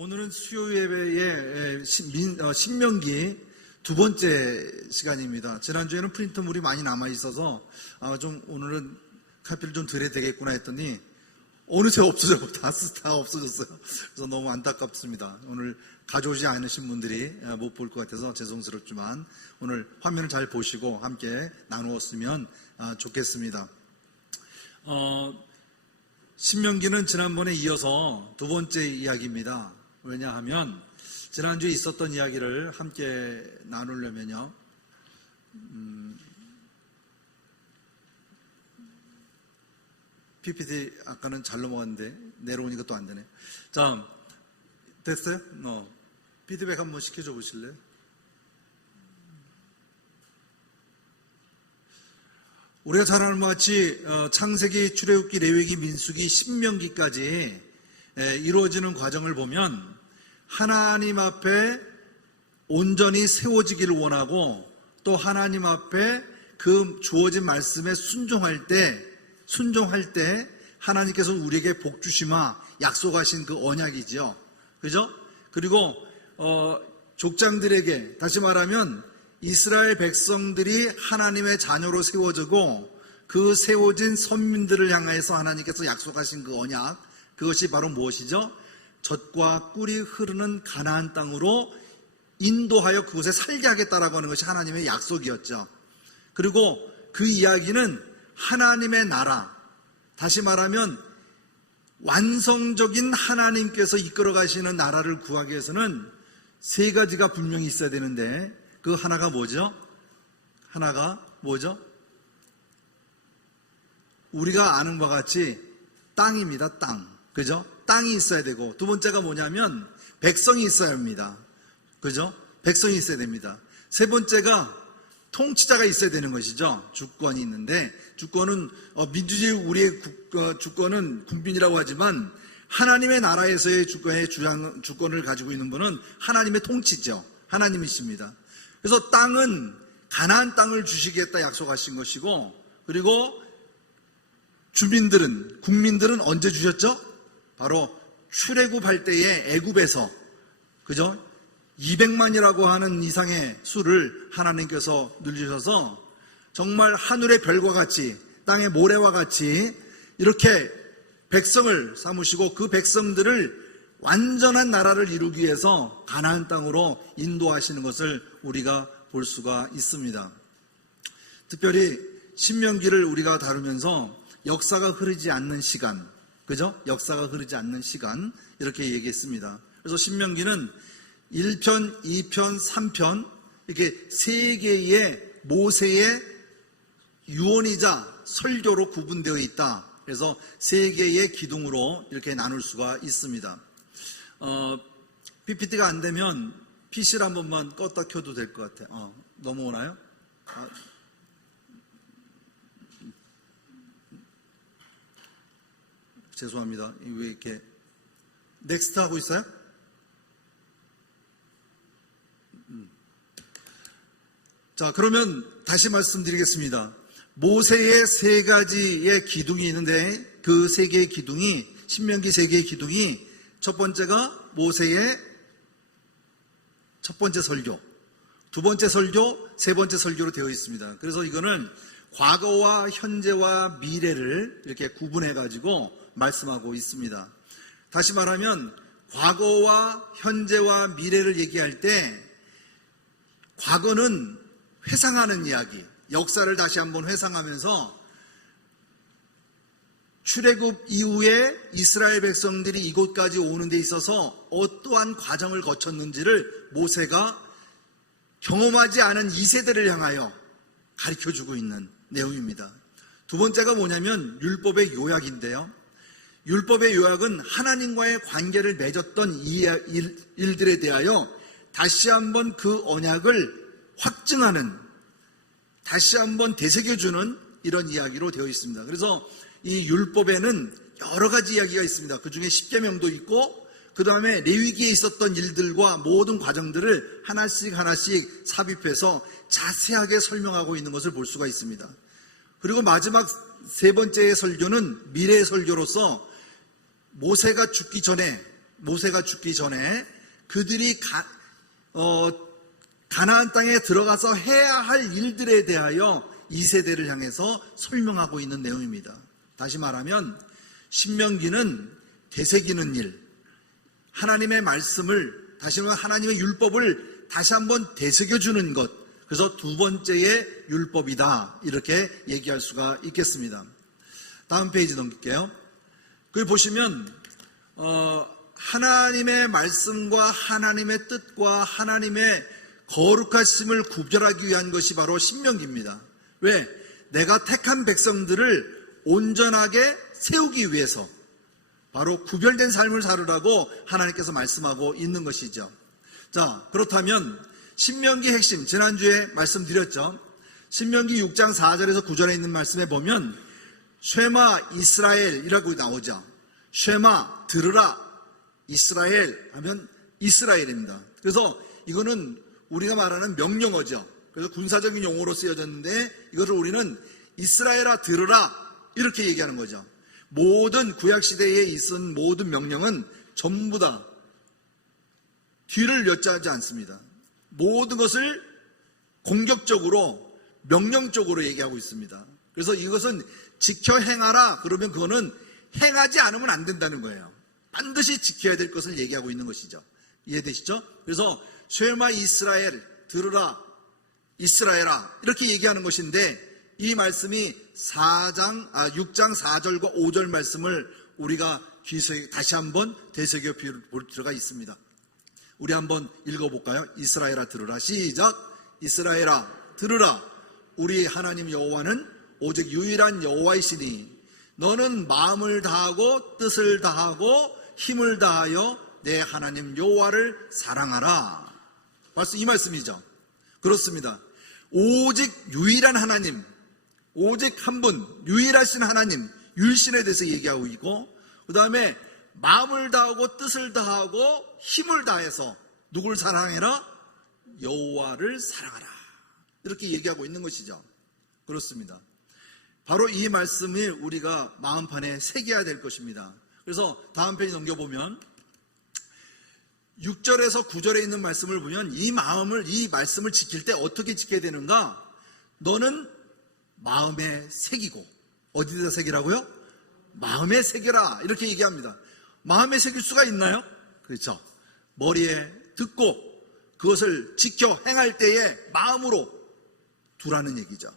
오늘은 수요 예배의 신명기 두 번째 시간입니다. 지난주에는 프린트물이 많이 남아있어서 좀 오늘은 카피를 좀 드려야 되겠구나 했더니 어느새 없어져, 다 없어졌어요. 그래서 너무 안타깝습니다. 오늘 가져오지 않으신 분들이 못 볼 것 같아서 죄송스럽지만 오늘 화면을 잘 보시고 함께 나누었으면 좋겠습니다. 신명기는 지난번에 이어서 두 번째 이야기입니다. 왜냐하면 지난주에 있었던 이야기를 함께 나누려면요. PPT 아까는 잘 넘어갔는데 내려오니까 또 안 되네. 자, 됐어요? 피드백 한번 시켜줘 보실래요? 우리가 잘 아는 것 같이 창세기, 출애굽기, 레위기, 민수기, 신명기까지 이루어지는 과정을 보면 하나님 앞에 온전히 세워지기를 원하고 또 하나님 앞에 그 주어진 말씀에 순종할 때 하나님께서 우리에게 복 주시마 약속하신 그 언약이죠. 그죠? 그리고 족장들에게, 다시 말하면 이스라엘 백성들이 하나님의 자녀로 세워지고 그 세워진 선민들을 향해서 하나님께서 약속하신 그 언약, 그것이 바로 무엇이죠? 젖과 꿀이 흐르는 가나안 땅으로 인도하여 그곳에 살게 하겠다라고 하는 것이 하나님의 약속이었죠. 그리고 그 이야기는 하나님의 나라, 다시 말하면 완성적인 하나님께서 이끌어 가시는 나라를 구하기 위해서는 세 가지가 분명히 있어야 되는데 그 하나가 뭐죠? 우리가 아는 바와 같이 땅입니다. 땅. 그죠? 땅이 있어야 되고, 두 번째가 뭐냐면 백성이 있어야 합니다. 그죠? 백성이 있어야 됩니다. 세 번째가 통치자가 있어야 되는 것이죠. 주권이 있는데, 주권은 민주주의 우리의 주권은 국민이라고 하지만 하나님의 나라에서의 주권을 가지고 있는 분은 하나님의 통치죠. 하나님이십니다. 그래서 땅은 가나안 땅을 주시겠다 약속하신 것이고, 그리고 국민들은 언제 주셨죠? 바로 출애굽할 때에 애굽에서, 그죠? 200만이라고 하는 이상의 수를 하나님께서 늘리셔서 정말 하늘의 별과 같이 땅의 모래와 같이 이렇게 백성을 삼으시고 그 백성들을 완전한 나라를 이루기 위해서 가나안 땅으로 인도하시는 것을 우리가 볼 수가 있습니다. 특별히 신명기를 우리가 다루면서 역사가 흐르지 않는 시간, 그죠? 역사가 흐르지 않는 시간, 이렇게 얘기했습니다. 그래서 신명기는 1편, 2편, 3편 이렇게 세 개의 모세의 유언이자 설교로 구분되어 있다. 그래서 세 개의 기둥으로 이렇게 나눌 수가 있습니다. PPT가 안 되면 PC를 한 번만 껐다 켜도 될 것 같아요. 넘어오나요? 죄송합니다. 왜 이렇게 넥스트 하고 있어요? 자, 그러면 다시 말씀드리겠습니다. 모세의 세 가지의 기둥이 있는데 그 세 개의 기둥이, 신명기 세 개의 기둥이, 첫 번째가 모세의 첫 번째 설교, 두 번째 설교, 세 번째 설교로 되어 있습니다. 그래서 이거는 과거와 현재와 미래를 이렇게 구분해 가지고 말씀하고 있습니다. 다시 말하면 과거와 현재와 미래를 얘기할 때 과거는 회상하는 이야기, 역사를 다시 한번 회상하면서 출애굽 이후에 이스라엘 백성들이 이곳까지 오는 데 있어서 어떠한 과정을 거쳤는지를 모세가 경험하지 않은 2세대를 향하여 가르쳐주고 있는 내용입니다. 두 번째가 뭐냐면 율법의 요약인데요. 율법의 요약은 하나님과의 관계를 맺었던 일들에 대하여 다시 한번 그 언약을 확증하는, 다시 한번 되새겨주는 이런 이야기로 되어 있습니다. 그래서 이 율법에는 여러 가지 이야기가 있습니다. 그 중에 십계명도 있고, 그 다음에 레위기에 있었던 일들과 모든 과정들을 하나씩 삽입해서 자세하게 설명하고 있는 것을 볼 수가 있습니다. 그리고 마지막 세 번째의 설교는 미래의 설교로서 모세가 죽기 전에 모세가 죽기 전에 그들이 가나안 땅에 들어가서 해야 할 일들에 대하여 이 세대를 향해서 설명하고 있는 내용입니다. 다시 말하면 신명기는 되새기는 일, 하나님의 말씀을, 다시 말하면 하나님의 율법을 다시 한번 되새겨주는 것, 그래서 두 번째의 율법이다, 이렇게 얘기할 수가 있겠습니다. 다음 페이지 넘길게요. 거기 보시면 하나님의 말씀과 하나님의 뜻과 하나님의 거룩하심을 구별하기 위한 것이 바로 신명기입니다. 왜? 내가 택한 백성들을 온전하게 세우기 위해서 바로 구별된 삶을 살으라고 하나님께서 말씀하고 있는 것이죠. 자, 그렇다면 신명기 핵심, 지난주에 말씀드렸죠. 신명기 6장 4절에서 9절에 있는 말씀에 보면 쉐마 이스라엘이라고 나오죠. 쉐마, 들으라 이스라엘 하면 이스라엘입니다. 그래서 이거는 우리가 말하는 명령어죠. 그래서 군사적인 용어로 쓰여졌는데 이것을 우리는 이스라엘아 들으라 이렇게 얘기하는 거죠. 모든 구약시대에 있은 모든 명령은 전부 다 뒤를 여짜하지 않습니다. 모든 것을 공격적으로 명령적으로 얘기하고 있습니다. 그래서 이것은 지켜 행하라 그러면 그거는 행하지 않으면 안 된다는 거예요. 반드시 지켜야 될 것을 얘기하고 있는 것이죠. 이해되시죠? 그래서 쉐마 이스라엘 들으라 이스라엘아 이렇게 얘기하는 것인데 이 말씀이 6장 4절과 5절 말씀을 우리가 다시 한번 되새겨 볼 필요가 있습니다. 우리 한번 읽어볼까요? 이스라엘아 들으라. 시작. 이스라엘아 들으라. 우리 하나님 여호와는 오직 유일한 여호와이시니 너는 마음을 다하고 뜻을 다하고 힘을 다하여 내 하나님 여호와를 사랑하라. 이 말씀이죠. 그렇습니다. 오직 유일한 하나님, 오직 한 분, 유일하신 하나님, 율신에 대해서 얘기하고 있고, 그 다음에 마음을 다하고 뜻을 다하고 힘을 다해서 누굴 사랑해라? 여호와를 사랑하라. 이렇게 얘기하고 있는 것이죠. 그렇습니다. 바로 이 말씀이 우리가 마음판에 새겨야 될 것입니다. 그래서 다음 페이지 넘겨보면 6절에서 9절에 있는 말씀을 보면 이 말씀을 지킬 때 어떻게 지켜야 되는가? 너는 마음에 새기고, 어디다 새기라고요? 마음에 새겨라. 이렇게 얘기합니다. 마음에 새길 수가 있나요? 그렇죠. 머리에 듣고 그것을 지켜 행할 때에 마음으로 두라는 얘기죠.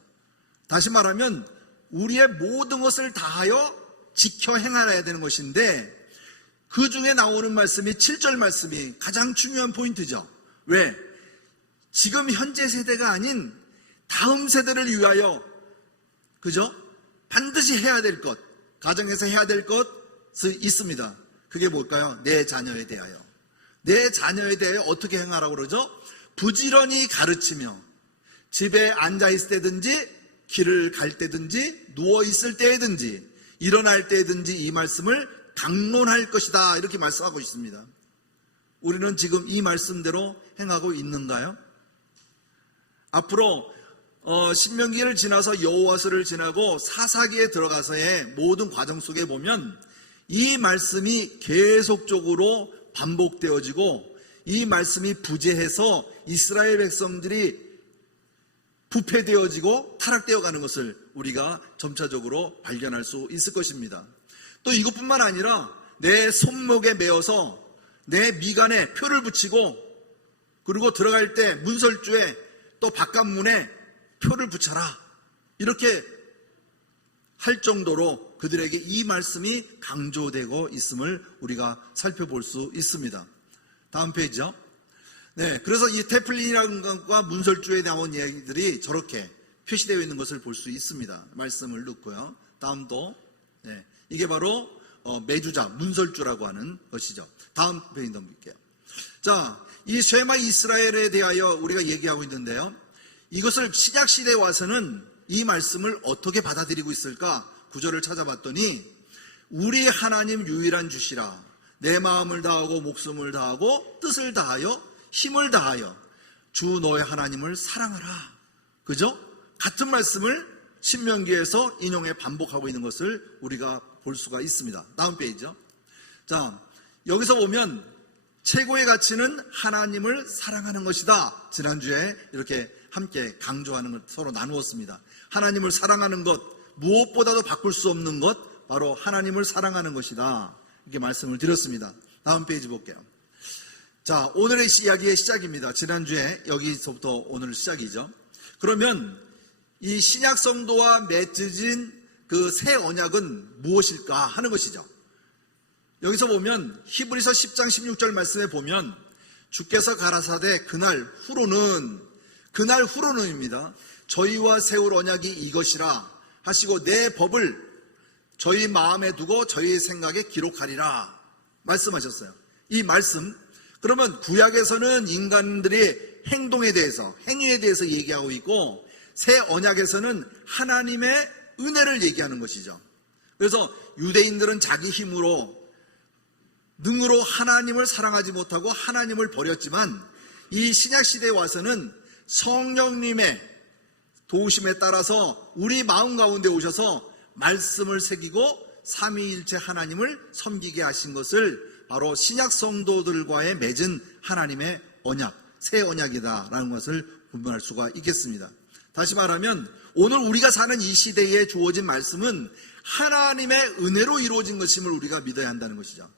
다시 말하면 우리의 모든 것을 다하여 지켜 행하여야 되는 것인데 그 중에 나오는 말씀이 7절 말씀이 가장 중요한 포인트죠. 왜? 지금 현재 세대가 아닌 다음 세대를 위하여 그죠? 반드시 해야 될 것, 가정에서 해야 될 것이 있습니다. 그게 뭘까요? 내 자녀에 대하여. 내 자녀에 대하여 어떻게 행하라고 그러죠? 부지런히 가르치며 집에 앉아있을 때든지 길을 갈 때든지 누워있을 때든지 일어날 때든지 이 말씀을 강론할 것이다 이렇게 말씀하고 있습니다. 우리는 지금 이 말씀대로 행하고 있는가요? 앞으로 신명기를 지나서 여호와서를 지나고 사사기에 들어가서의 모든 과정 속에 보면 이 말씀이 계속적으로 반복되어지고 이 말씀이 부재해서 이스라엘 백성들이 부패되어지고 타락되어 가는 것을 우리가 점차적으로 발견할 수 있을 것입니다. 또 이것뿐만 아니라 내 손목에 메어서 내 미간에 표를 붙이고 그리고 들어갈 때 문설주에 또 바깥문에 표를 붙여라 이렇게 할 정도로 그들에게 이 말씀이 강조되고 있음을 우리가 살펴볼 수 있습니다. 다음 페이지죠. 네, 그래서 이 테플린이라든가 문설주에 나온 이야기들이 저렇게 표시되어 있는 것을 볼 수 있습니다. 말씀을 넣고요. 다음도 네, 이게 바로 매주자, 문설주라고 하는 것이죠. 다음 페이지 넘길게요. 자, 이 쉐마 이스라엘에 대하여 우리가 얘기하고 있는데요. 이것을 신약시대에 와서는 이 말씀을 어떻게 받아들이고 있을까? 구절을 찾아봤더니 우리 하나님 유일한 주시라. 내 마음을 다하고 목숨을 다하고 뜻을 다하여 힘을 다하여 주 너의 하나님을 사랑하라. 그죠? 같은 말씀을 신명기에서 인용해 반복하고 있는 것을 우리가 볼 수가 있습니다. 다음 페이지죠. 자, 여기서 보면 최고의 가치는 하나님을 사랑하는 것이다. 지난주에 이렇게 함께 강조하는 걸 서로 나누었습니다. 하나님을 사랑하는 것, 무엇보다도 바꿀 수 없는 것, 바로 하나님을 사랑하는 것이다. 이렇게 말씀을 드렸습니다. 다음 페이지 볼게요. 자, 오늘의 이야기의 시작입니다. 지난주에 여기서부터 오늘 시작이죠. 그러면 이 신약 성도와 맺어진 그 새 언약은 무엇일까 하는 것이죠. 여기서 보면 히브리서 10장 16절 말씀에 보면 주께서 가라사대 그날 후로는입니다. 저희와 세울 언약이 이것이라 하시고 내 법을 저희 마음에 두고 저희 생각에 기록하리라 말씀하셨어요. 이 말씀, 그러면 구약에서는 인간들의 행동에 대해서, 행위에 대해서 얘기하고 있고 새 언약에서는 하나님의 은혜를 얘기하는 것이죠. 그래서 유대인들은 자기 힘으로 능으로 하나님을 사랑하지 못하고 하나님을 버렸지만 이 신약시대에 와서는 성령님의 도우심에 따라서 우리 마음 가운데 오셔서 말씀을 새기고 삼위일체 하나님을 섬기게 하신 것을 바로 신약 성도들과의 맺은 하나님의 언약, 새 언약이다라는 것을 분별할 수가 있겠습니다. 다시 말하면 오늘 우리가 사는 이 시대에 주어진 말씀은 하나님의 은혜로 이루어진 것임을 우리가 믿어야 한다는 것이죠.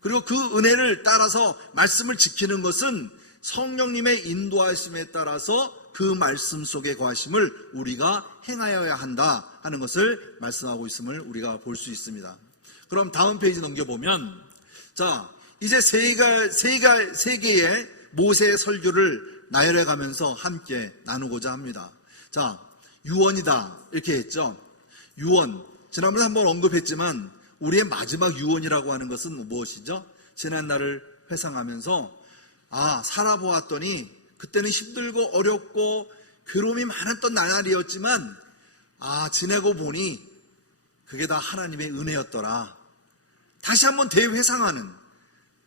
그리고 그 은혜를 따라서 말씀을 지키는 것은 성령님의 인도하심에 따라서 그 말씀 속에 거하심을 우리가 행하여야 한다 하는 것을 말씀하고 있음을 우리가 볼 수 있습니다. 그럼 다음 페이지 넘겨보면, 자, 이제 세 개의 모세의 설교를 나열해 가면서 함께 나누고자 합니다. 자, 유언이다 이렇게 했죠. 유언, 지난번에 한번 언급했지만 우리의 마지막 유언이라고 하는 것은 무엇이죠? 지난 날을 회상하면서 살아보았더니 그때는 힘들고 어렵고 괴로움이 많았던 나날이었지만 지내고 보니 그게 다 하나님의 은혜였더라. 다시 한번 대회상하는,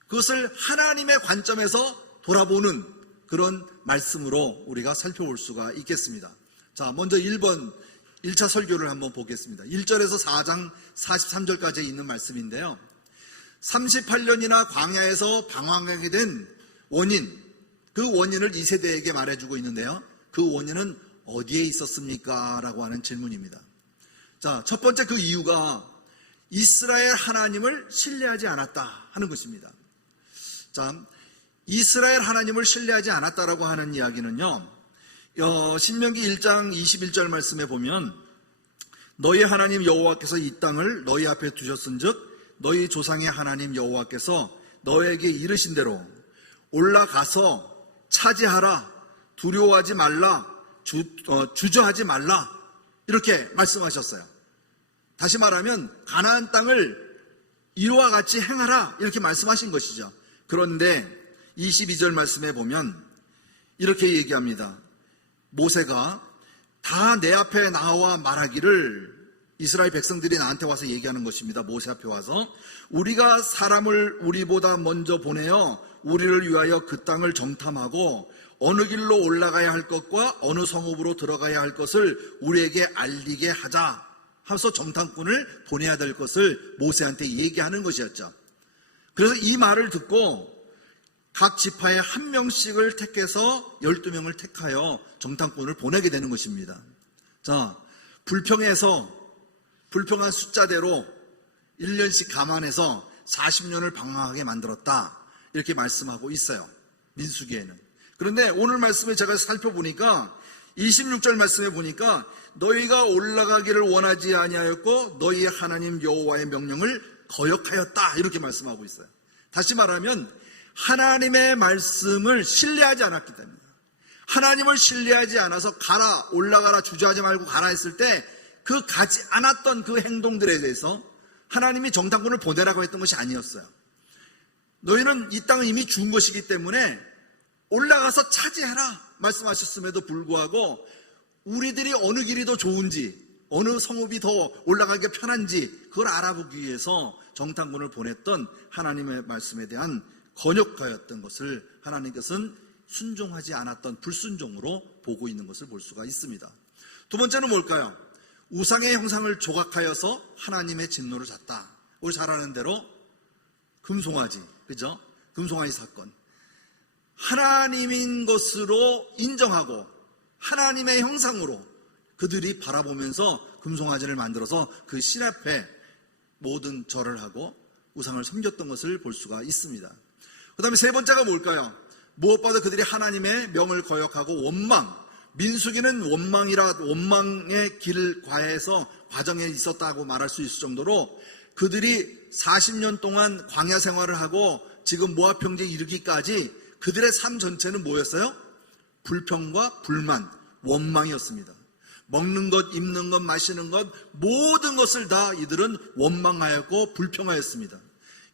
그것을 하나님의 관점에서 돌아보는 그런 말씀으로 우리가 살펴볼 수가 있겠습니다. 자, 먼저 1차 설교를 한번 보겠습니다. 1절에서 4장 43절까지 있는 말씀인데요. 38년이나 광야에서 방황하게 된 원인, 그 원인을 이 세대에게 말해주고 있는데요. 그 원인은 어디에 있었습니까? 라고 하는 질문입니다. 자, 첫 번째 그 이유가 이스라엘 하나님을 신뢰하지 않았다 하는 것입니다. 자, 이스라엘 하나님을 신뢰하지 않았다라고 하는 이야기는요, 신명기 1장 21절 말씀에 보면 너희 하나님 여호와께서 이 땅을 너희 앞에 두셨은즉 너희 조상의 하나님 여호와께서 너에게 이르신 대로 올라가서 차지하라, 두려워하지 말라, 주저하지 말라 이렇게 말씀하셨어요. 다시 말하면 가나안 땅을 이와 같이 행하라 이렇게 말씀하신 것이죠. 그런데 22절 말씀에 보면 이렇게 얘기합니다. 모세가 다 내 앞에 나와 말하기를, 이스라엘 백성들이 나한테 와서 얘기하는 것입니다. 모세 앞에 와서 우리가 사람을 우리보다 먼저 보내어 우리를 위하여 그 땅을 정탐하고 어느 길로 올라가야 할 것과 어느 성읍으로 들어가야 할 것을 우리에게 알리게 하자 하면서 정탐꾼을 보내야 될 것을 모세한테 얘기하는 것이었죠. 그래서 이 말을 듣고 각 지파에 한 명씩을 택해서 12명을 택하여 정탐꾼을 보내게 되는 것입니다. 자, 불평한 숫자대로 1년씩 감안해서 40년을 방황하게 만들었다 이렇게 말씀하고 있어요. 민수기에는. 그런데 오늘 말씀을 제가 살펴보니까 26절 말씀에 보니까 너희가 올라가기를 원하지 아니하였고 너희 하나님 여호와의 명령을 거역하였다 이렇게 말씀하고 있어요. 다시 말하면 하나님의 말씀을 신뢰하지 않았기 때문에, 하나님을 신뢰하지 않아서 가라, 올라가라, 주저하지 말고 가라 했을 때 그 가지 않았던 그 행동들에 대해서 하나님이 정탐꾼을 보내라고 했던 것이 아니었어요. 너희는 이 땅을 이미 준 것이기 때문에 올라가서 차지해라 말씀하셨음에도 불구하고 우리들이 어느 길이 더 좋은지, 어느 성읍이 더 올라가기가 편한지 그걸 알아보기 위해서 정탐꾼을 보냈던 하나님의 말씀에 대한 건역하였던 것을 하나님께서는 순종하지 않았던 불순종으로 보고 있는 것을 볼 수가 있습니다. 두 번째는 뭘까요? 우상의 형상을 조각하여서 하나님의 진노를 잤다. 우리 잘 아는 대로 금송아지, 그죠? 금송아지 사건. 하나님인 것으로 인정하고 하나님의 형상으로 그들이 바라보면서 금송아지를 만들어서 그 신 앞에 모든 절을 하고 우상을 섬겼던 것을 볼 수가 있습니다. 그 다음에 세 번째가 뭘까요? 무엇보다 그들이 하나님의 명을 거역하고 원망, 민수기는 원망의 길 과정에 있었다고 말할 수 있을 정도로 그들이 40년 동안 광야 생활을 하고 지금 모압 평지에 이르기까지 그들의 삶 전체는 뭐였어요? 불평과 불만, 원망이었습니다. 먹는 것, 입는 것, 마시는 것 모든 것을 다 이들은 원망하였고 불평하였습니다.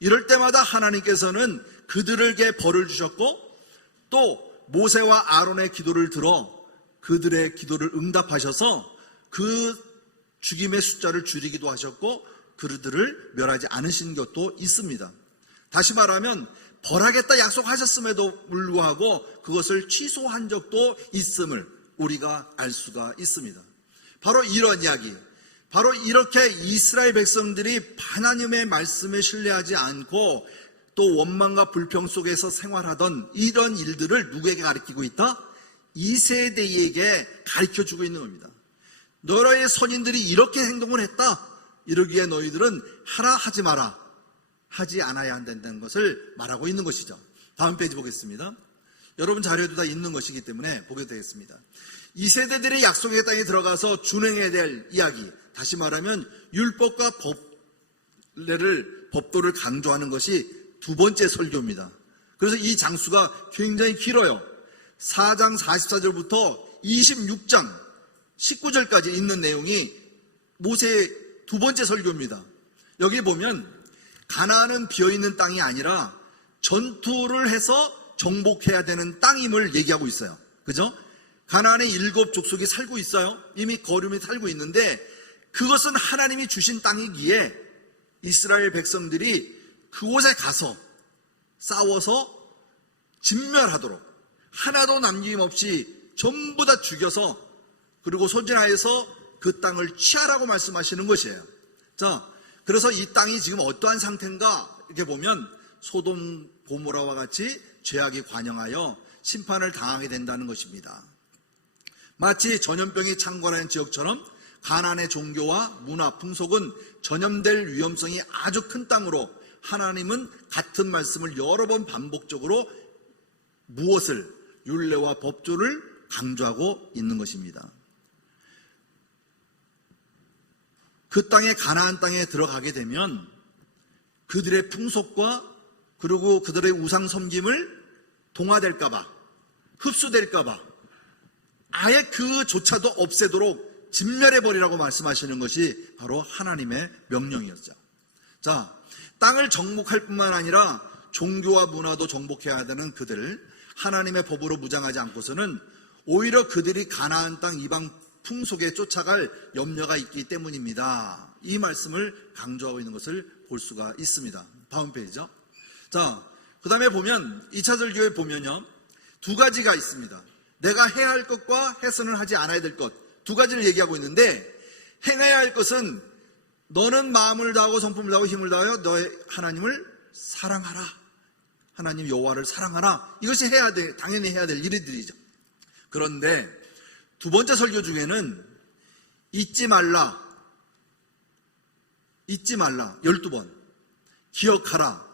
이럴 때마다 하나님께서는 그들에게 벌을 주셨고 또 모세와 아론의 기도를 들어 그들의 기도를 응답하셔서 그 죽임의 숫자를 줄이기도 하셨고 그들을 멸하지 않으신 것도 있습니다. 다시 말하면 벌하겠다 약속하셨음에도 불구하고 그것을 취소한 적도 있음을 우리가 알 수가 있습니다. 바로 이런 이야기, 바로 이렇게 이스라엘 백성들이 하나님의 말씀에 신뢰하지 않고 또 원망과 불평 속에서 생활하던 이런 일들을 누구에게 가르치고 있다? 이 세대에게 가르쳐주고 있는 겁니다. 너희의 선인들이 이렇게 행동을 했다. 이러기에 너희들은 하라 하지 마라. 하지 않아야 한다는 것을 말하고 있는 것이죠. 다음 페이지 보겠습니다. 여러분 자료에도 다 있는 것이기 때문에 보게 되겠습니다. 이 세대들의 약속의 땅에 들어가서 준행해야 될 이야기, 다시 말하면 율법과 법도를 강조하는 것이 두 번째 설교입니다. 그래서 이 장수가 굉장히 길어요. 4장 44절부터 26장 19절까지 있는 내용이 모세의 두 번째 설교입니다. 여기 보면 가나안은 비어있는 땅이 아니라 전투를 해서 정복해야 되는 땅임을 얘기하고 있어요. 그죠? 가나안에 7 족속이 살고 있어요. 이미 거름이 살고 있는데 그것은 하나님이 주신 땅이기에 이스라엘 백성들이 그곳에 가서 싸워서 진멸하도록 하나도 남김없이 전부 다 죽여서 그리고 소진하여서 그 땅을 취하라고 말씀하시는 것이에요. 자, 그래서 이 땅이 지금 어떠한 상태인가 이렇게 보면 소돔 고모라와 같이 죄악이 관영하여 심판을 당하게 된다는 것입니다. 마치 전염병이 창궐하는 지역처럼 가나안의 종교와 문화, 풍속은 전염될 위험성이 아주 큰 땅으로 하나님은 같은 말씀을 여러 번 반복적으로 무엇을? 율례와 법조를 강조하고 있는 것입니다. 그 땅에 가나안 땅에 들어가게 되면 그들의 풍속과 그리고 그들의 우상 섬김을 동화될까봐 흡수될까봐 아예 그조차도 없애도록 진멸해버리라고 말씀하시는 것이 바로 하나님의 명령이었죠. 자, 땅을 정복할 뿐만 아니라 종교와 문화도 정복해야 되는 그들, 하나님의 법으로 무장하지 않고서는 오히려 그들이 가나안 땅 이방 풍속에 쫓아갈 염려가 있기 때문입니다. 이 말씀을 강조하고 있는 것을 볼 수가 있습니다. 다음 페이지죠. 자, 그 다음에 보면 2차 설교에 보면요, 두 가지가 있습니다. 내가 해야 할 것과 해서는 하지 않아야 될 것, 두 가지를 얘기하고 있는데, 행해야 할 것은 너는 마음을 다하고 성품을 다하고 힘을 다하여 너의 하나님을 사랑하라. 하나님 여호와를 사랑하라. 이것이 해야 돼, 당연히 해야 될 일들이죠. 그런데 두 번째 설교 중에는 잊지 말라 12번, 기억하라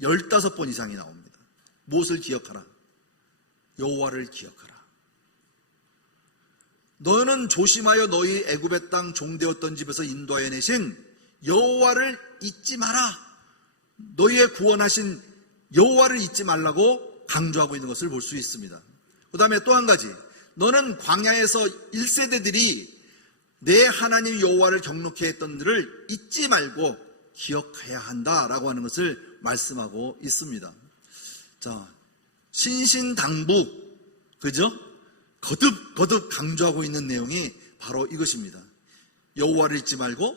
15번 이상이 나옵니다. 무엇을 기억하라? 여호와를 기억하라. 너는 조심하여 너희 애굽의 땅 종되었던 집에서 인도하여 내신 여호와를 잊지 마라. 너희의 구원하신 여호와를 잊지 말라고 강조하고 있는 것을 볼 수 있습니다. 그 다음에 또 한 가지, 너는 광야에서 1세대들이 내 하나님 여호와를 경록해 했던 일을 잊지 말고 기억해야 한다라고 하는 것을 말씀하고 있습니다. 자, 신신당부, 그죠? 거듭 강조하고 있는 내용이 바로 이것입니다. 여호와를 잊지 말고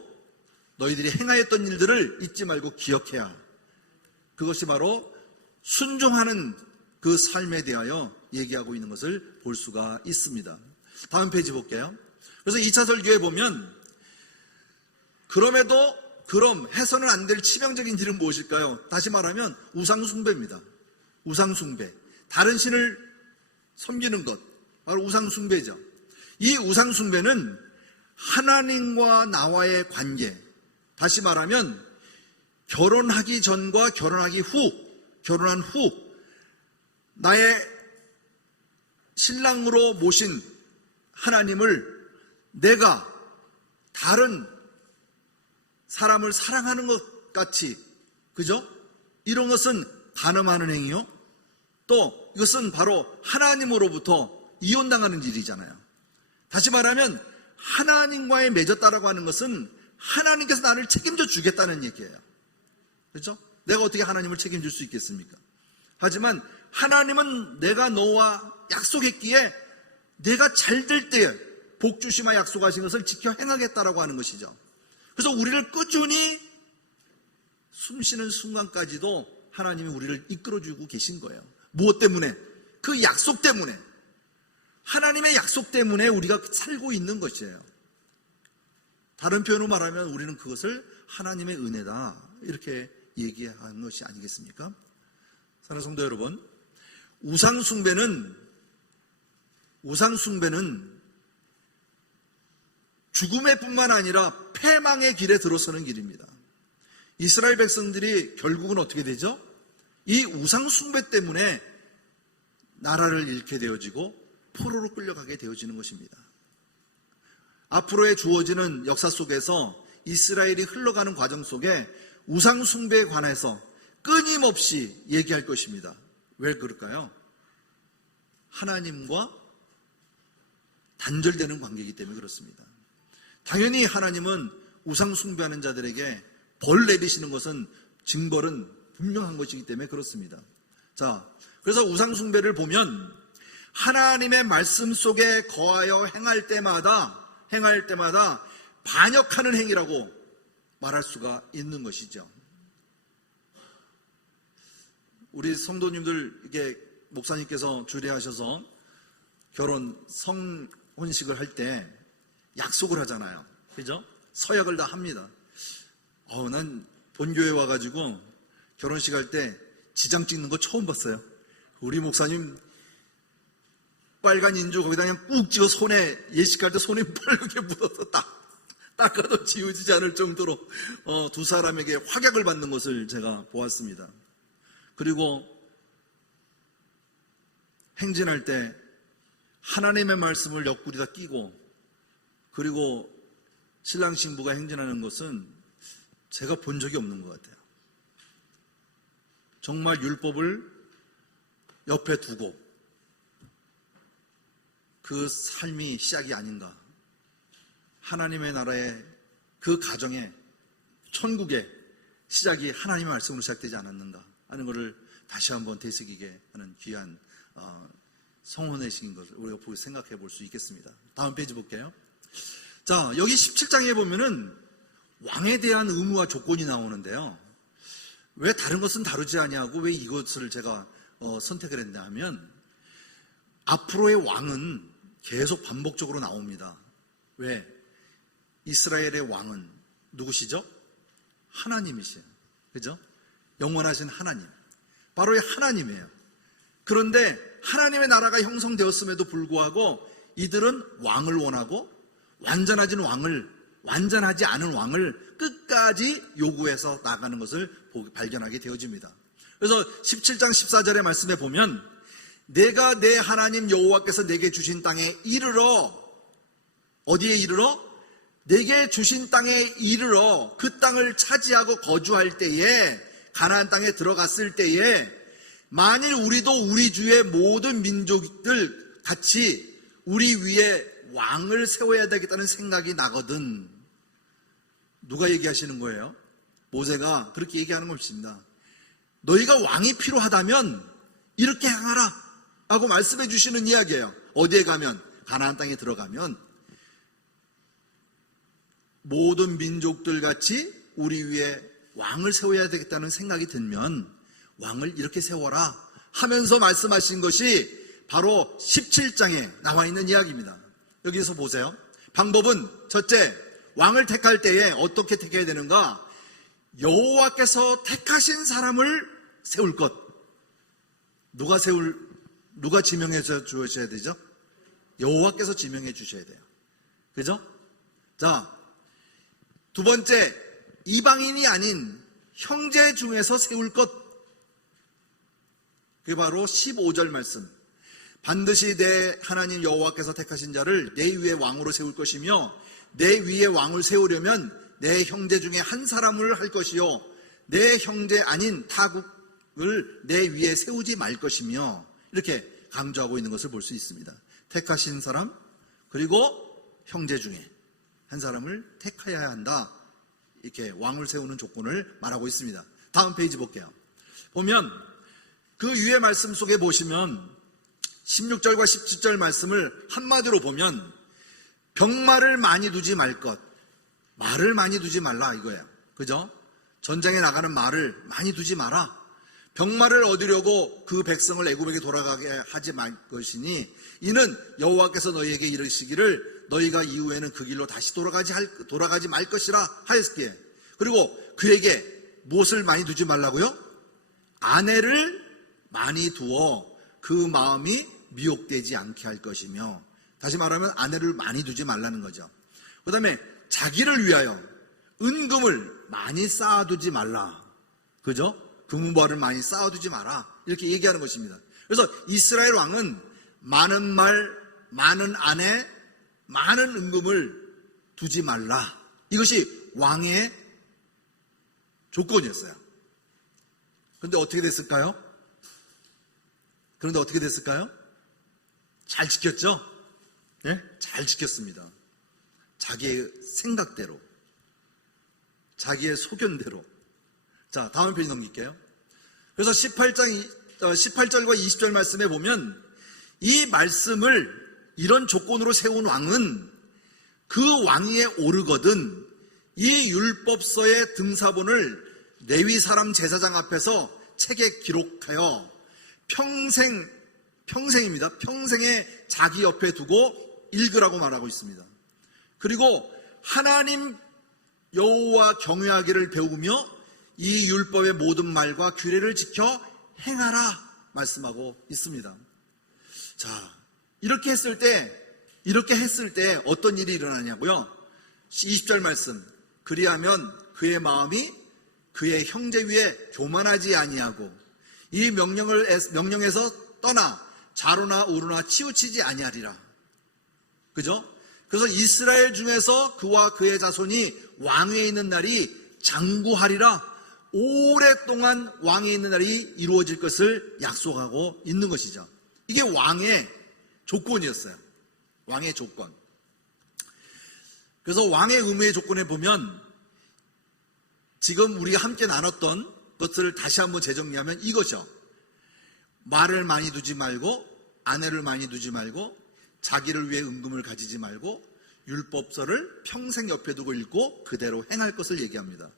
너희들이 행하였던 일들을 잊지 말고 기억해야 할, 그것이 바로 순종하는 그 삶에 대하여 얘기하고 있는 것을 볼 수가 있습니다. 다음 페이지 볼게요. 그래서 2차 설교에 보면 그럼에도 그럼 해서는 안 될 치명적인 일은 무엇일까요? 다시 말하면 우상숭배입니다. 우상숭배. 다른 신을 섬기는 것. 바로 우상숭배죠. 이 우상숭배는 하나님과 나와의 관계. 다시 말하면 결혼하기 전과 결혼하기 후, 결혼한 후 나의 신랑으로 모신 하나님을 내가 다른 사람을 사랑하는 것 같이, 그죠? 이런 것은 간음하는 행위요. 또 이것은 바로 하나님으로부터 이혼당하는 일이잖아요. 다시 말하면 하나님과의 맺었다라고 하는 것은 하나님께서 나를 책임져 주겠다는 얘기예요. 그렇죠? 내가 어떻게 하나님을 책임질 수 있겠습니까? 하지만 하나님은 내가 너와 약속했기에 내가 잘 될 때에 복 주시마 약속하신 것을 지켜 행하겠다라고 하는 것이죠. 그래서 우리를 꾸준히 숨쉬는 순간까지도 하나님이 우리를 이끌어주고 계신 거예요. 무엇 때문에? 그 약속 때문에. 하나님의 약속 때문에 우리가 살고 있는 것이에요. 다른 표현으로 말하면 우리는 그것을 하나님의 은혜다 이렇게 얘기하는 것이 아니겠습니까? 사랑하는 성도 여러분, 우상숭배는 죽음의 뿐만 아니라 패망의 길에 들어서는 길입니다. 이스라엘 백성들이 결국은 어떻게 되죠? 이 우상숭배 때문에 나라를 잃게 되어지고 포로로 끌려가게 되어지는 것입니다. 앞으로의 주어지는 역사 속에서 이스라엘이 흘러가는 과정 속에 우상숭배에 관해서 끊임없이 얘기할 것입니다. 왜 그럴까요? 하나님과 단절되는 관계이기 때문에 그렇습니다. 당연히 하나님은 우상숭배하는 자들에게 벌 내리시는 것은 징벌은 분명한 것이기 때문에 그렇습니다. 자, 그래서 우상숭배를 보면 하나님의 말씀 속에 거하여 행할 때마다 반역하는 행위라고 말할 수가 있는 것이죠. 우리 성도님들, 이게 목사님께서 주례하셔서 결혼 성혼식을 할 때 약속을 하잖아요. 그죠? 서약을 다 합니다. 난 본교회 와가지고 결혼식 할 때 지장 찍는 거 처음 봤어요. 우리 목사님 빨간 인주 거기다 그냥 꾹 찍어 손에, 예식할 때 손이 빨갛게 묻어서 닦아도 지워지지 않을 정도로 두 사람에게 확약을 받는 것을 제가 보았습니다. 그리고 행진할 때 하나님의 말씀을 옆구리에다 끼고, 그리고 신랑 신부가 행진하는 것은 제가 본 적이 없는 것 같아요. 정말 율법을 옆에 두고 그 삶이 시작이 아닌가. 하나님의 나라의 그 가정의 천국의 시작이 하나님의 말씀으로 시작되지 않았는가 하는 것을 다시 한번 되새기게 하는 귀한 성혼의 식인 것을 우리가 생각해 볼 수 있겠습니다. 다음 페이지 볼게요. 자, 여기 17장에 보면은 왕에 대한 의무와 조건이 나오는데요. 왜 다른 것은 다루지 아니하고 왜 이것을 제가 선택을 했냐 하면, 앞으로의 왕은 계속 반복적으로 나옵니다. 왜? 이스라엘의 왕은 누구시죠? 하나님이시에요. 그죠? 영원하신 하나님. 바로 이 하나님이에요. 그런데 하나님의 나라가 형성되었음에도 불구하고 이들은 왕을 원하고 완전하지 않은 왕을 끝까지 요구해서 나가는 것을 발견하게 되어집니다. 그래서 17장 14절의 말씀에 보면, 내가 내 하나님 여호와께서 내게 주신 땅에 이르러, 어디에 이르러? 내게 주신 땅에 이르러 그 땅을 차지하고 거주할 때에, 가나안 땅에 들어갔을 때에, 만일 우리도 우리 주의 모든 민족들 같이 우리 위에 왕을 세워야 되겠다는 생각이 나거든. 누가 얘기하시는 거예요? 모세가 그렇게 얘기하는 것입니다. 너희가 왕이 필요하다면 이렇게 행하라 하고 말씀해 주시는 이야기예요. 어디에 가면? 가나안 땅에 들어가면 모든 민족들 같이 우리 위에 왕을 세워야 되겠다는 생각이 들면 왕을 이렇게 세워라 하면서 말씀하신 것이 바로 17장에 나와 있는 이야기입니다. 여기서 보세요. 방법은 첫째, 왕을 택할 때에 어떻게 택해야 되는가? 여호와께서 택하신 사람을 세울 것. 누가 지명해 주셔야 되죠? 여호와께서 지명해 주셔야 돼요. 그죠? 자, 두 번째, 이방인이 아닌 형제 중에서 세울 것. 그게 바로 15절 말씀. 반드시 내 하나님 여호와께서 택하신 자를 내 위에 왕으로 세울 것이며 내 위에 왕을 세우려면 내 형제 중에 한 사람을 할 것이요 내 형제 아닌 타국을 내 위에 세우지 말 것이며, 이렇게 강조하고 있는 것을 볼 수 있습니다. 택하신 사람, 그리고 형제 중에 한 사람을 택하여야 한다. 이렇게 왕을 세우는 조건을 말하고 있습니다. 다음 페이지 볼게요. 보면 그 위의 말씀 속에 보시면 16절과 17절 말씀을 한마디로 보면 병마를 많이 두지 말 것, 말을 많이 두지 말라 이거예요. 그죠? 전장에 나가는 말을 많이 두지 마라. 병마를 얻으려고 그 백성을 애굽에게 돌아가게 하지 말 것이니 이는 여호와께서 너희에게 이르시기를 너희가 이후에는 그 길로 다시 돌아가지 말 것이라 하였기에. 그리고 그에게 무엇을 많이 두지 말라고요? 아내를 많이 두어 그 마음이 미혹되지 않게 할 것이며, 다시 말하면 아내를 많이 두지 말라는 거죠. 그 다음에 자기를 위하여 은금을 많이 쌓아두지 말라. 그죠? 금은보화를 많이 쌓아두지 마라. 이렇게 얘기하는 것입니다. 그래서 이스라엘 왕은 많은 말, 많은 아내, 많은 은금을 두지 말라. 이것이 왕의 조건이었어요. 그런데 어떻게 됐을까요? 잘 지켰죠? 네? 잘 지켰습니다. 자기의 생각대로, 자기의 소견대로. 자, 다음 페이지 넘길게요. 그래서 18절과 20절 말씀에 보면 이 말씀을 이런 조건으로 세운 왕은 그 왕위에 오르거든 이 율법서의 등사본을 레위 사람 제사장 앞에서 책에 기록하여 평생입니다. 평생에 자기 옆에 두고 읽으라고 말하고 있습니다. 그리고 하나님 여호와 경외하기를 배우며 이 율법의 모든 말과 규례를 지켜 행하라 말씀하고 있습니다. 자, 이렇게 했을 때 어떤 일이 일어나냐고요? 20절 말씀. 그리하면 그의 마음이 그의 형제 위에 교만하지 아니하고 이 명령에서 떠나 좌로나 우로나 치우치지 아니하리라. 그죠? 그래서 이스라엘 중에서 그와 그의 자손이 왕위에 있는 날이 장구하리라. 오랫동안 왕위에 있는 날이 이루어질 것을 약속하고 있는 것이죠. 이게 왕의 조건이었어요. 왕의 조건. 그래서 왕의 의무의 조건에 보면 지금 우리가 함께 나눴던 것들을 다시 한번 재정리하면 이거죠. 말을 많이 두지 말고, 아내를 많이 두지 말고, 자기를 위해 은금을 가지지 말고, 율법서를 평생 옆에 두고 읽고 그대로 행할 것을 얘기합니다.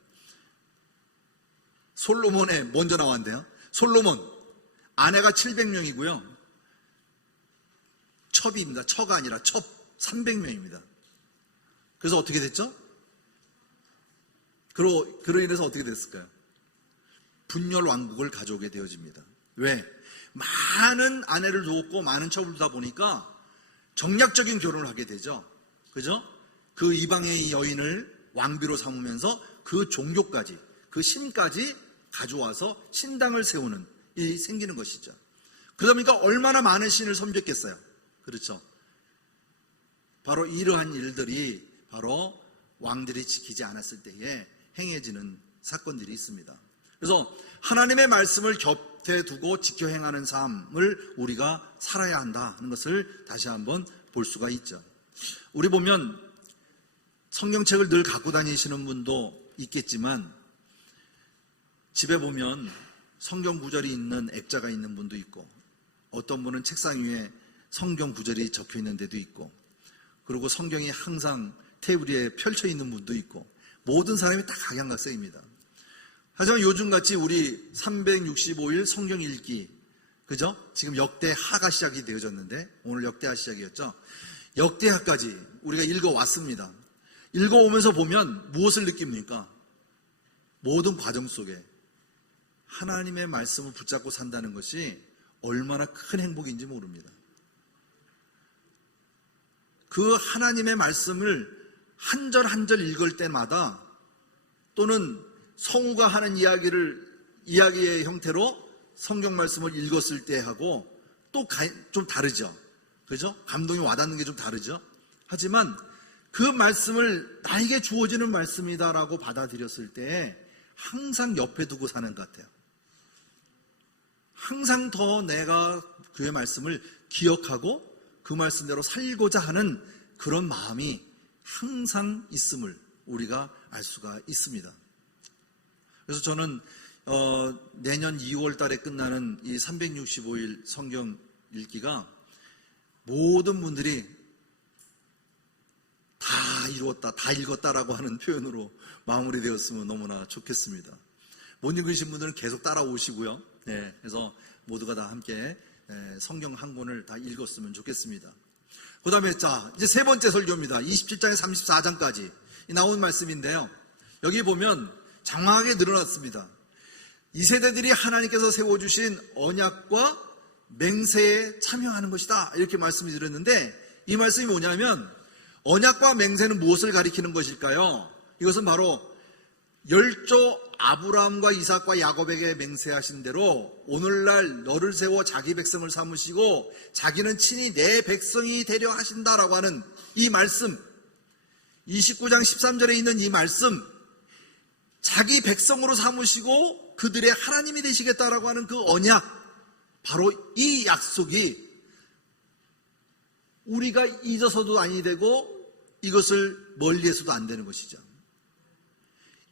솔로몬에 먼저 나왔는데요. 솔로몬 아내가 700명이고요. 첩입니다. 처가 아니라 첩 300명입니다. 그래서 어떻게 됐죠? 그로 인해서 어떻게 됐을까요? 분열 왕국을 가져오게 되어집니다. 왜? 많은 아내를 두었고 많은 첩을 두다 보니까 정략적인 결혼을 하게 되죠. 그죠? 그 이방의 여인을 왕비로 삼으면서 그 종교까지, 그 신까지 가져와서 신당을 세우는 일이 생기는 것이죠. 그러다 보니까 얼마나 많은 신을 섬겼겠어요. 그렇죠? 바로 이러한 일들이 바로 왕들이 지키지 않았을 때에 행해지는 사건들이 있습니다. 그래서 하나님의 말씀을 곁에 두고 지켜 행하는 삶을 우리가 살아야 한다는 것을 다시 한번 볼 수가 있죠. 우리 보면 성경책을 늘 갖고 다니시는 분도 있겠지만 집에 보면 성경 구절이 있는 액자가 있는 분도 있고 어떤 분은 책상 위에 성경 구절이 적혀 있는 데도 있고 그리고 성경이 항상 테이블 위에 펼쳐 있는 분도 있고 모든 사람이 다 각양각색입니다. 하지만 요즘같이 우리 365일 성경 읽기, 그죠? 지금 역대하가 시작이 되어졌는데 오늘 역대하 시작이었죠. 역대하까지 우리가 읽어왔습니다. 읽어오면서 보면 무엇을 느낍니까? 모든 과정 속에 하나님의 말씀을 붙잡고 산다는 것이 얼마나 큰 행복인지 모릅니다. 그 하나님의 말씀을 한 절 한 절 읽을 때마다, 또는 성우가 하는 이야기의 형태로 성경 말씀을 읽었을 때 하고 또 좀 다르죠. 그죠? 감동이 와닿는 게 좀 다르죠. 하지만 그 말씀을 나에게 주어지는 말씀이다라고 받아들였을 때 항상 옆에 두고 사는 것 같아요. 항상 더 내가 그의 말씀을 기억하고 그 말씀대로 살고자 하는 그런 마음이 항상 있음을 우리가 알 수가 있습니다. 그래서 저는 내년 2월 달에 끝나는 이 365일 성경 읽기가 모든 분들이 다 이루었다, 다 읽었다라고 하는 표현으로 마무리되었으면 너무나 좋겠습니다. 못 읽으신 분들은 계속 따라오시고요. 네, 그래서 모두가 다 함께 성경 한 권을 다 읽었으면 좋겠습니다. 그 다음에 이제 세 번째 설교입니다. 27장에 34장까지 나온 말씀인데요. 여기 보면 장황하게 늘어났습니다. 이 세대들이 하나님께서 세워주신 언약과 맹세에 참여하는 것이다, 이렇게 말씀을 드렸는데, 이 말씀이 뭐냐면 언약과 맹세는 무엇을 가리키는 것일까요? 이것은 바로 열조 아브라함과 이삭과 야곱에게 맹세하신 대로 오늘날 너를 세워 자기 백성을 삼으시고 자기는 친히 내 백성이 되려 하신다라고 하는 이 말씀, 29장 13절에 있는 이 말씀, 자기 백성으로 삼으시고 그들의 하나님이 되시겠다라고 하는 그 언약, 바로 이 약속이 우리가 잊어서도 아니 되고 이것을 멀리해서도 안 되는 것이죠.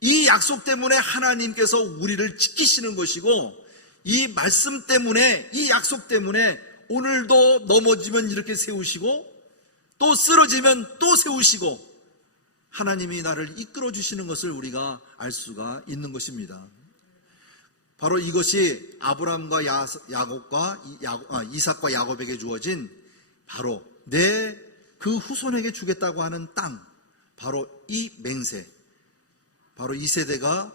이 약속 때문에 하나님께서 우리를 지키시는 것이고, 이 말씀 때문에, 이 약속 때문에 오늘도 넘어지면 이렇게 세우시고 또 쓰러지면 또 세우시고 하나님이 나를 이끌어 주시는 것을 우리가 알 수가 있는 것입니다. 바로 이것이 아브라함과 이삭과 야곱에게 주어진 바로 내 그 후손에게 주겠다고 하는 땅, 바로 이 맹세, 바로 이 세대가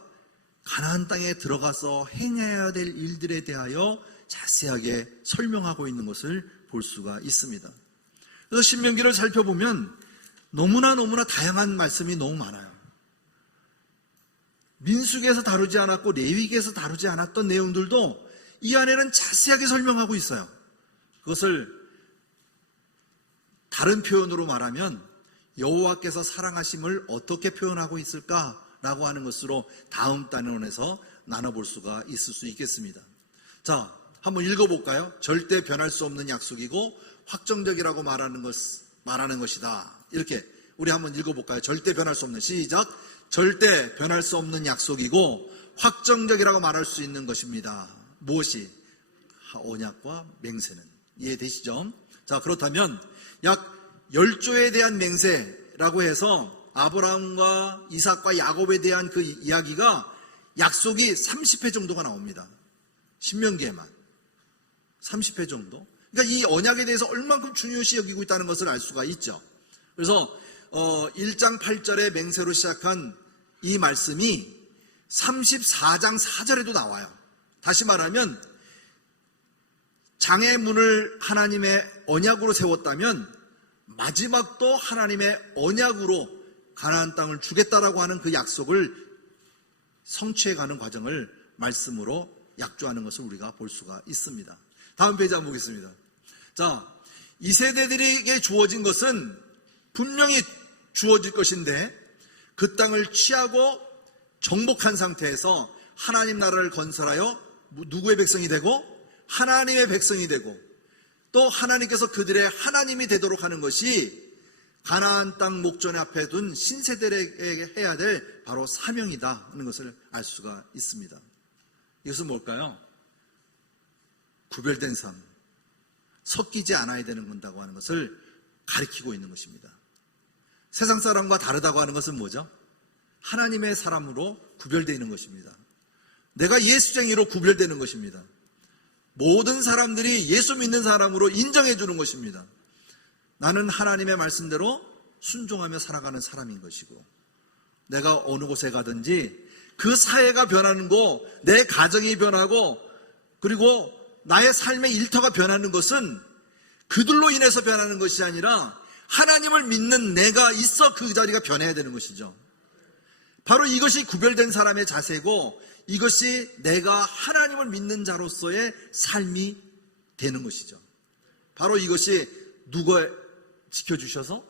가나안 땅에 들어가서 행해야 될 일들에 대하여 자세하게 설명하고 있는 것을 볼 수가 있습니다. 그래서 신명기를 살펴보면 너무나 다양한 말씀이 너무 많아요. 민수기에서 다루지 않았고 레위기에서 다루지 않았던 내용들도 이 안에는 자세하게 설명하고 있어요. 그것을 다른 표현으로 말하면 여호와께서 사랑하심을 어떻게 표현하고 있을까라고 하는 것으로 다음 단원에서 나눠볼 수가 있을 수 있겠습니다. 자, 한번 읽어볼까요? 절대 변할 수 없는 약속이고 확정적이라고 말하는 것이다. 이렇게 우리 한번 읽어볼까요? 절대 변할 수 없는, 시작. 절대 변할 수 없는 약속이고 확정적이라고 말할 수 있는 것입니다. 무엇이? 언약과 맹세는. 이해되시죠? 자, 그렇다면 약 10조에 대한 맹세라고 해서 아브라함과 이삭과 야곱에 대한 그 이야기가, 약속이 30회 정도가 나옵니다. 신명기에만 30회 정도. 그러니까 이 언약에 대해서 얼만큼 중요시 여기고 있다는 것을 알 수가 있죠. 그래서 1장 8절의 맹세로 시작한 이 말씀이 34장 4절에도 나와요. 다시 말하면 장애문을 하나님의 언약으로 세웠다면 마지막도 하나님의 언약으로 가나안 땅을 주겠다라고 하는 그 약속을 성취해가는 과정을 말씀으로 약조하는 것을 우리가 볼 수가 있습니다. 다음 페이지 한번 보겠습니다. 자, 이 세대들에게 주어진 것은 분명히 주어질 것인데, 그 땅을 취하고 정복한 상태에서 하나님 나라를 건설하여 누구의 백성이 되고 하나님의 백성이 되고 또 하나님께서 그들의 하나님이 되도록 하는 것이 가나안 땅 목전에 앞에 둔 신세대에게 해야 될 바로 사명이다 하는 것을 알 수가 있습니다. 이것은 뭘까요? 구별된 삶, 섞이지 않아야 되는 건다고 하는 것을 가리키고 있는 것입니다. 세상 사람과 다르다고 하는 것은 뭐죠? 하나님의 사람으로 구별되어 있는 것입니다. 내가 예수쟁이로 구별되는 것입니다. 모든 사람들이 예수 믿는 사람으로 인정해 주는 것입니다. 나는 하나님의 말씀대로 순종하며 살아가는 사람인 것이고, 내가 어느 곳에 가든지 그 사회가 변하는 거, 내 가정이 변하고, 그리고 나의 삶의 일터가 변하는 것은 그들로 인해서 변하는 것이 아니라 하나님을 믿는 내가 있어 그 자리가 변해야 되는 것이죠. 바로 이것이 구별된 사람의 자세고, 이것이 내가 하나님을 믿는 자로서의 삶이 되는 것이죠. 바로 이것이 누가 지켜주셔서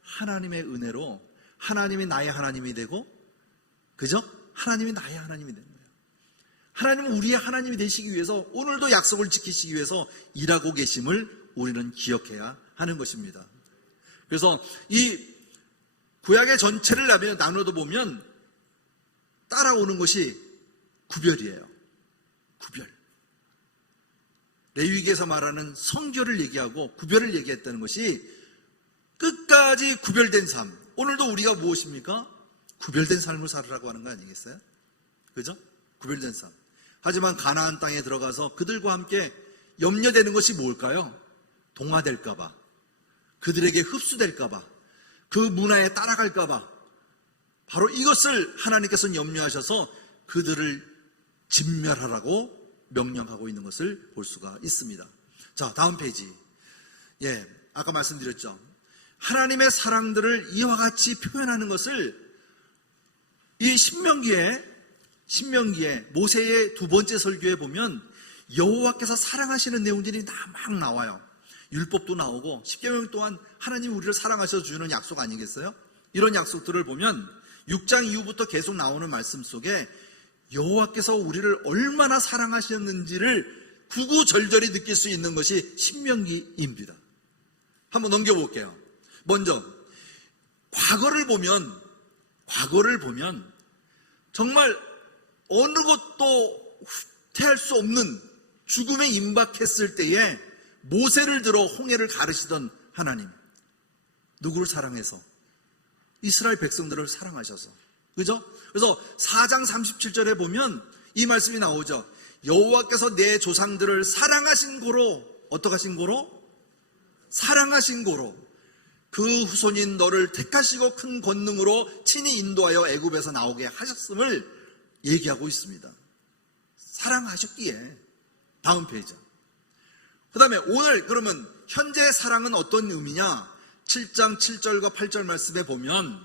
하나님의 은혜로 하나님이 나의 하나님이 되고, 그죠? 하나님이 나의 하나님이 되는 거예요. 하나님은 우리의 하나님이 되시기 위해서 오늘도 약속을 지키시기 위해서 일하고 계심을 우리는 기억해야 하는 것입니다. 그래서 이 구약의 전체를 나눠도 보면 따라오는 것이 구별이에요. 구별. 레위기에서 말하는 성결을 얘기하고 구별을 얘기했다는 것이 끝까지 구별된 삶. 오늘도 우리가 무엇입니까? 구별된 삶을 살으라고 하는 거 아니겠어요? 그죠? 구별된 삶. 하지만 가나안 땅에 들어가서 그들과 함께 염려되는 것이 뭘까요? 동화될까봐, 그들에게 흡수될까봐, 그 문화에 따라갈까봐, 바로 이것을 하나님께서는 염려하셔서 그들을 진멸하라고 명령하고 있는 것을 볼 수가 있습니다. 자, 다음 페이지. 아까 말씀드렸죠. 하나님의 사랑들을 이와 같이 표현하는 것을 이 신명기에 모세의 두 번째 설교에 보면 여호와께서 사랑하시는 내용들이 막 나와요. 율법도 나오고 십계명 또한 하나님이 우리를 사랑하셔서 주는 약속 아니겠어요? 이런 약속들을 보면 6장 이후부터 계속 나오는 말씀 속에 여호와께서 우리를 얼마나 사랑하셨는지를 구구절절히 느낄 수 있는 것이 신명기입니다. 한번 넘겨볼게요. 먼저 과거를 보면 정말 어느 것도 후퇴할 수 없는 죽음에 임박했을 때에 모세를 들어 홍해를 가르시던 하나님, 누구를 사랑해서? 이스라엘 백성들을 사랑하셔서, 그죠? 그래서 4장 37절에 보면 이 말씀이 나오죠. 여호와께서 내 조상들을 사랑하신 고로, 어떻게 하신 고로? 사랑하신 고로 그 후손인 너를 택하시고 큰 권능으로 친히 인도하여 애굽에서 나오게 하셨음을 얘기하고 있습니다. 사랑하셨기에. 다음 페이지. 그 다음에 오늘 그러면 현재의 사랑은 어떤 의미냐? 7장 7절과 8절 말씀에 보면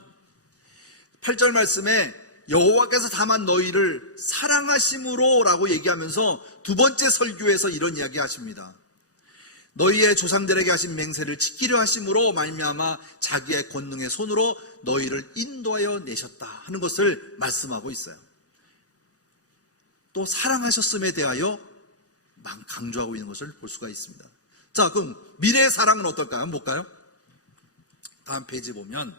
8절 말씀에 여호와께서 다만 너희를 사랑하심으로 라고 얘기하면서 두 번째 설교에서 이런 이야기 하십니다. 너희의 조상들에게 하신 맹세를 지키려 하심으로 말미암아 자기의 권능의 손으로 너희를 인도하여 내셨다 하는 것을 말씀하고 있어요. 또 사랑하셨음에 대하여 강조하고 있는 것을 볼 수가 있습니다. 자, 그럼 미래의 사랑은 어떨까요? 한번 볼까요? 다음 페이지 보면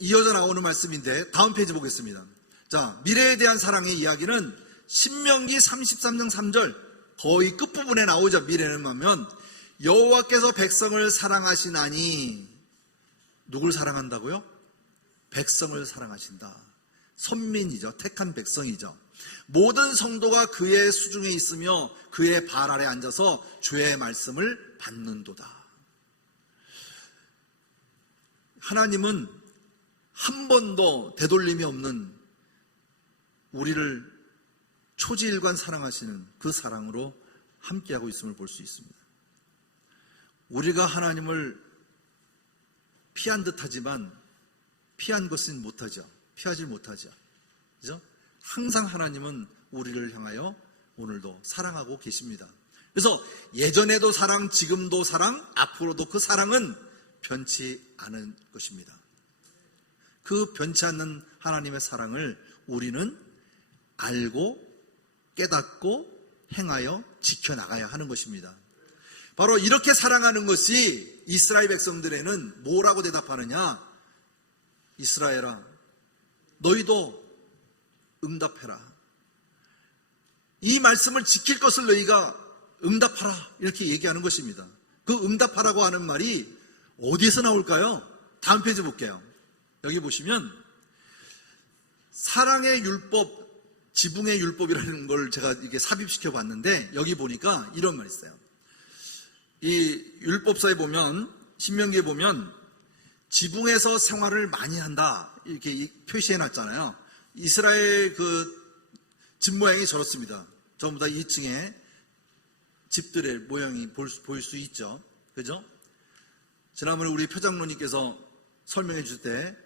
이어져 나오는 말씀인데 다음 페이지 보겠습니다. 자, 미래에 대한 사랑의 이야기는 신명기 33장 3절 거의 끝부분에 나오죠. 미래는 하면 여호와께서 백성을 사랑하시나니, 누굴 사랑한다고요? 백성을 사랑하신다. 선민이죠. 택한 백성이죠. 모든 성도가 그의 수중에 있으며 그의 발 아래 앉아서 주의 말씀을 받는도다. 하나님은 한 번도 되돌림이 없는 우리를 초지일관 사랑하시는 그 사랑으로 함께하고 있음을 볼 수 있습니다. 우리가 하나님을 피한 듯하지만 피한 것은 못하죠. 피하지 못하죠. 그죠? 항상 하나님은 우리를 향하여 오늘도 사랑하고 계십니다. 그래서 예전에도 사랑, 지금도 사랑, 앞으로도 그 사랑은 변치 않은 것입니다. 그 변치 않는 하나님의 사랑을 우리는 알고 깨닫고 행하여 지켜나가야 하는 것입니다. 바로 이렇게 사랑하는 것이 이스라엘 백성들에는 뭐라고 대답하느냐? 이스라엘아, 너희도 응답해라. 이 말씀을 지킬 것을 너희가 응답하라. 이렇게 얘기하는 것입니다. 그 응답하라고 하는 말이 어디에서 나올까요? 다음 페이지 볼게요. 여기 보시면 사랑의 율법, 지붕의 율법이라는 걸 제가 이게 삽입시켜 봤는데 여기 보니까 이런 말이 있어요. 이 율법서에 보면, 신명기에 보면 지붕에서 생활을 많이 한다 이렇게 표시해 놨잖아요. 이스라엘 그 집 모양이 저렇습니다. 전부 다 2층에 집들의 모양이 보일 수 있죠. 그죠? 지난번에 우리 표장로님께서 설명해 줄 때,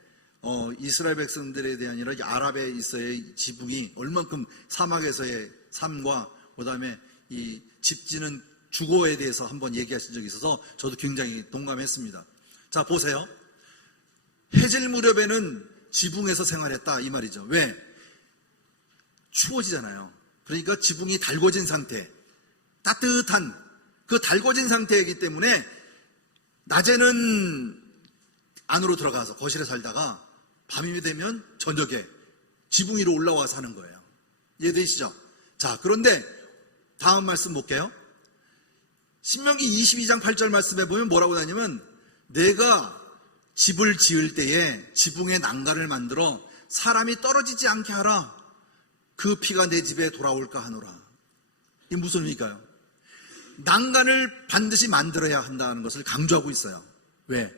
이스라엘 백성들에 대한 아니라 아랍에 있어의 지붕이 얼만큼 사막에서의 삶과 그 다음에 이 집 지는 주거에 대해서 한번 얘기하신 적이 있어서 저도 굉장히 동감했습니다. 자, 보세요. 해질 무렵에는 지붕에서 생활했다 이 말이죠. 왜? 추워지잖아요. 그러니까 지붕이 달궈진 상태, 따뜻한 그 달궈진 상태이기 때문에 낮에는 안으로 들어가서 거실에 살다가 밤이 되면 저녁에 지붕 위로 올라와서 사는 거예요. 이해되시죠? 자, 그런데 다음 말씀 볼게요. 신명기 22장 8절 말씀에 보면 뭐라고 하냐면, 내가 집을 지을 때에 지붕에 난간을 만들어 사람이 떨어지지 않게 하라. 그 피가 내 집에 돌아올까 하노라. 이게 무슨 의미일까요? 난간을 반드시 만들어야 한다는 것을 강조하고 있어요. 왜?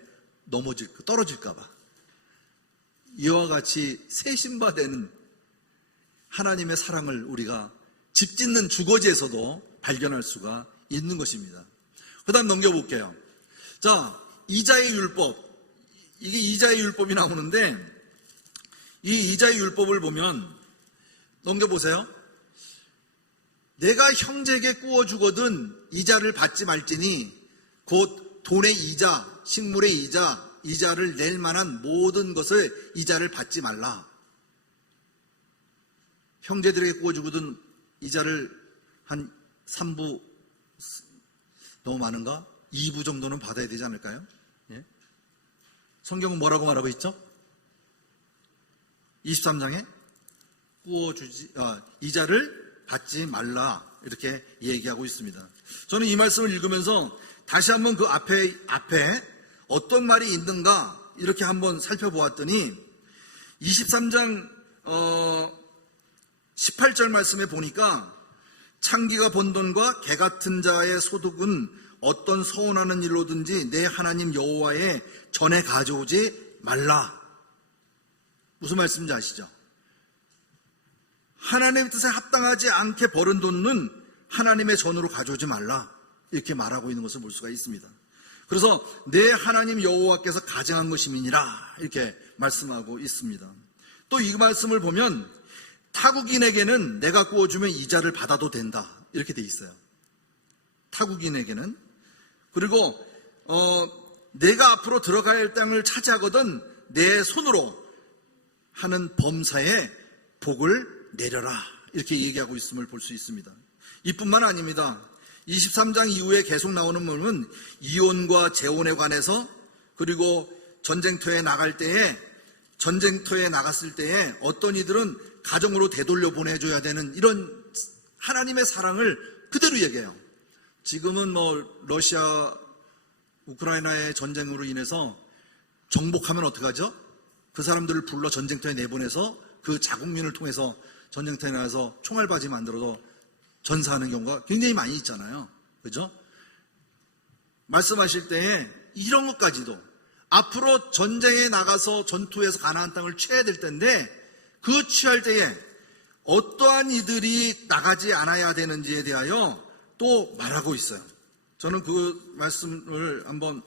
떨어질까 봐. 이와 같이 세신바되는 하나님의 사랑을 우리가 집 짓는 주거지에서도 발견할 수가 있는 것입니다. 그 다음 넘겨볼게요. 자, 이자의 율법. 이게 이자의 율법이 나오는데, 이 이자의 율법을 보면 넘겨보세요. 내가 형제에게 꾸어주거든 이자를 받지 말지니 곧 돈의 이자, 식물의 이자, 이자를 낼 만한 모든 것을 이자를 받지 말라. 형제들에게 꾸어주거든 이자를 한 3부, 너무 많은가? 2부 정도는 받아야 되지 않을까요? 예? 성경은 뭐라고 말하고 있죠? 23장에 이자를 받지 말라 이렇게 얘기하고 있습니다. 저는 이 말씀을 읽으면서 다시 한번 그 앞에 어떤 말이 있는가 이렇게 한번 살펴보았더니 23장 18절 말씀에 보니까 창기가 번 돈과 개 같은 자의 소득은 어떤 서운하는 일로든지 내 하나님 여호와의 전에 가져오지 말라. 무슨 말씀인지 아시죠? 하나님의 뜻에 합당하지 않게 벌은 돈은 하나님의 전으로 가져오지 말라 이렇게 말하고 있는 것을 볼 수가 있습니다. 그래서 내 하나님 여호와께서 가증한 것임이니라 이렇게 말씀하고 있습니다. 또 이 말씀을 보면 타국인에게는 내가 구워주면 이자를 받아도 된다 이렇게 돼 있어요. 타국인에게는. 그리고 내가 앞으로 들어가야 할 땅을 차지하거든 내 손으로 하는 범사에 복을 내려라 이렇게 얘기하고 있음을 볼 수 있습니다. 이뿐만 아닙니다. 23장 이후에 계속 나오는 부분은 이혼과 재혼에 관해서, 그리고 전쟁터에 나갔을 때에 어떤 이들은 가정으로 되돌려 보내줘야 되는 이런 하나님의 사랑을 그대로 얘기해요. 지금은 러시아 우크라이나의 전쟁으로 인해서 정복하면 어떡하죠? 그 사람들을 불러 전쟁터에 내보내서 그 자국민을 통해서 전쟁터에 나가서 총알바지 만들어서 전사하는 경우가 굉장히 많이 있잖아요. 그죠? 말씀하실 때에 이런 것까지도 앞으로 전쟁에 나가서 전투에서 가나안 땅을 취해야 될 텐데 그 취할 때에 어떠한 이들이 나가지 않아야 되는지에 대하여 또 말하고 있어요. 저는 그 말씀을 한번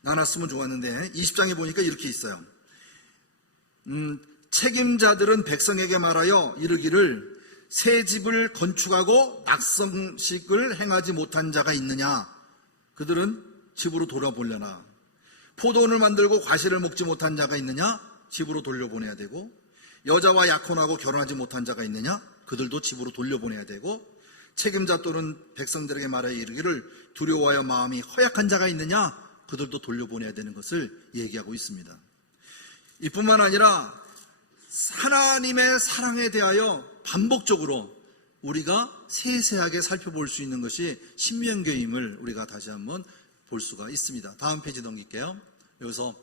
나눴으면 좋았는데 20장에 보니까 이렇게 있어요. 책임자들은 백성에게 말하여 이르기를 새 집을 건축하고 낙성식을 행하지 못한 자가 있느냐? 그들은 집으로 돌아보려나. 포도원을 만들고 과실을 먹지 못한 자가 있느냐? 집으로 돌려보내야 되고, 여자와 약혼하고 결혼하지 못한 자가 있느냐? 그들도 집으로 돌려보내야 되고, 책임자 또는 백성들에게 말하여 이르기를 두려워하여 마음이 허약한 자가 있느냐? 그들도 돌려보내야 되는 것을 얘기하고 있습니다. 이뿐만 아니라 하나님의 사랑에 대하여 반복적으로 우리가 세세하게 살펴볼 수 있는 것이 신명기임을 우리가 다시 한번 볼 수가 있습니다. 다음 페이지 넘길게요. 여기서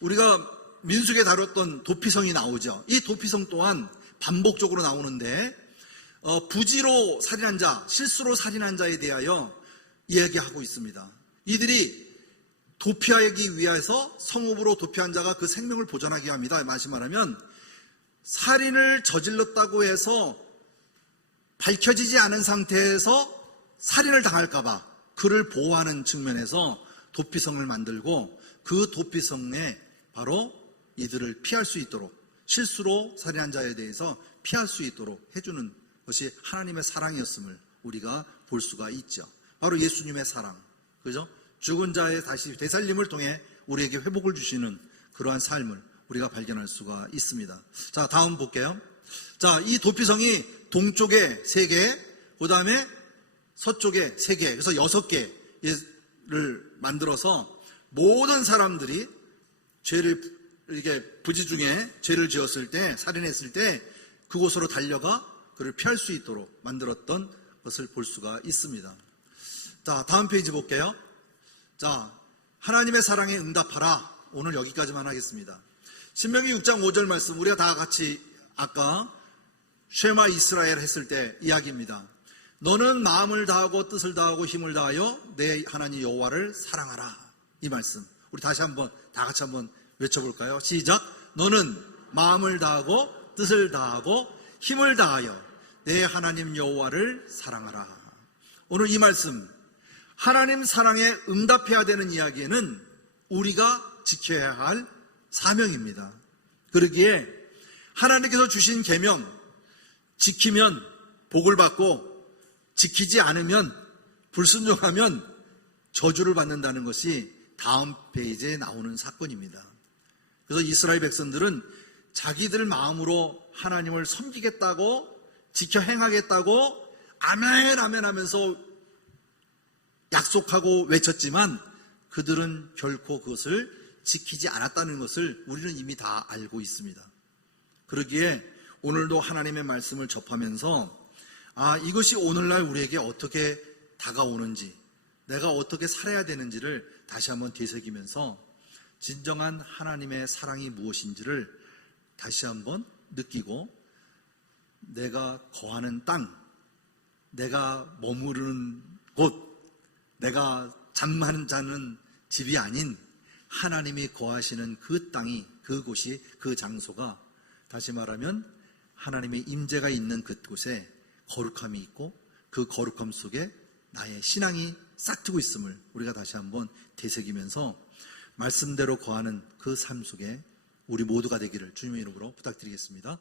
우리가 민수기에 다뤘던 도피성이 나오죠. 이 도피성 또한 반복적으로 나오는데 부지로 살인한 자, 실수로 살인한 자에 대하여 이야기하고 있습니다. 이들이 도피하기 위해서 성읍으로 도피한 자가 그 생명을 보존하게 합니다. 다시 말하면 살인을 저질렀다고 해서 밝혀지지 않은 상태에서 살인을 당할까봐 그를 보호하는 측면에서 도피성을 만들고 그 도피성에 바로 이들을 피할 수 있도록 실수로 살인한 자에 대해서 피할 수 있도록 해주는 것이 하나님의 사랑이었음을 우리가 볼 수가 있죠. 바로 예수님의 사랑, 그죠? 죽은 자의 다시 되살림을 통해 우리에게 회복을 주시는 그러한 삶을 우리가 발견할 수가 있습니다. 자, 다음 볼게요. 자, 이 도피성이 동쪽에 3개, 그 다음에 서쪽에 3개, 그래서 6개를 만들어서 모든 사람들이 죄를, 이게 부지 중에 죄를 지었을 때, 살인했을 때 그곳으로 달려가 그를 피할 수 있도록 만들었던 것을 볼 수가 있습니다. 자, 다음 페이지 볼게요. 자, 하나님의 사랑에 응답하라. 오늘 여기까지만 하겠습니다. 신명기 6장 5절 말씀, 우리가 다 같이 아까 쉐마 이스라엘 했을 때 이야기입니다. 너는 마음을 다하고 뜻을 다하고 힘을 다하여 내 하나님 여호와를 사랑하라. 이 말씀 우리 다시 한번 다 같이 한번 외쳐볼까요? 시작. 너는 마음을 다하고 뜻을 다하고 힘을 다하여 내 하나님 여호와를 사랑하라. 오늘 이 말씀, 하나님 사랑에 응답해야 되는 이야기에는 우리가 지켜야 할 사명입니다. 그러기에 하나님께서 주신 계명 지키면 복을 받고 지키지 않으면 불순종하면 저주를 받는다는 것이 다음 페이지에 나오는 사건입니다. 그래서 이스라엘 백성들은 자기들 마음으로 하나님을 섬기겠다고 지켜 행하겠다고 아멘 아멘 하면서 약속하고 외쳤지만 그들은 결코 그것을 지키지 않았다는 것을 우리는 이미 다 알고 있습니다. 그러기에 오늘도 하나님의 말씀을 접하면서 이것이 오늘날 우리에게 어떻게 다가오는지, 내가 어떻게 살아야 되는지를 다시 한번 되새기면서 진정한 하나님의 사랑이 무엇인지를 다시 한번 느끼고 내가 거하는 땅, 내가 머무르는 곳, 내가 잠만 자는 집이 아닌 하나님이 거하시는 그 땅이, 그곳이, 그 장소가 다시 말하면 하나님의 임재가 있는 그곳에 거룩함이 있고 그 거룩함 속에 나의 신앙이 싹트고 있음을 우리가 다시 한번 되새기면서 말씀대로 거하는 그 삶 속에 우리 모두가 되기를 주님의 이름으로 부탁드리겠습니다.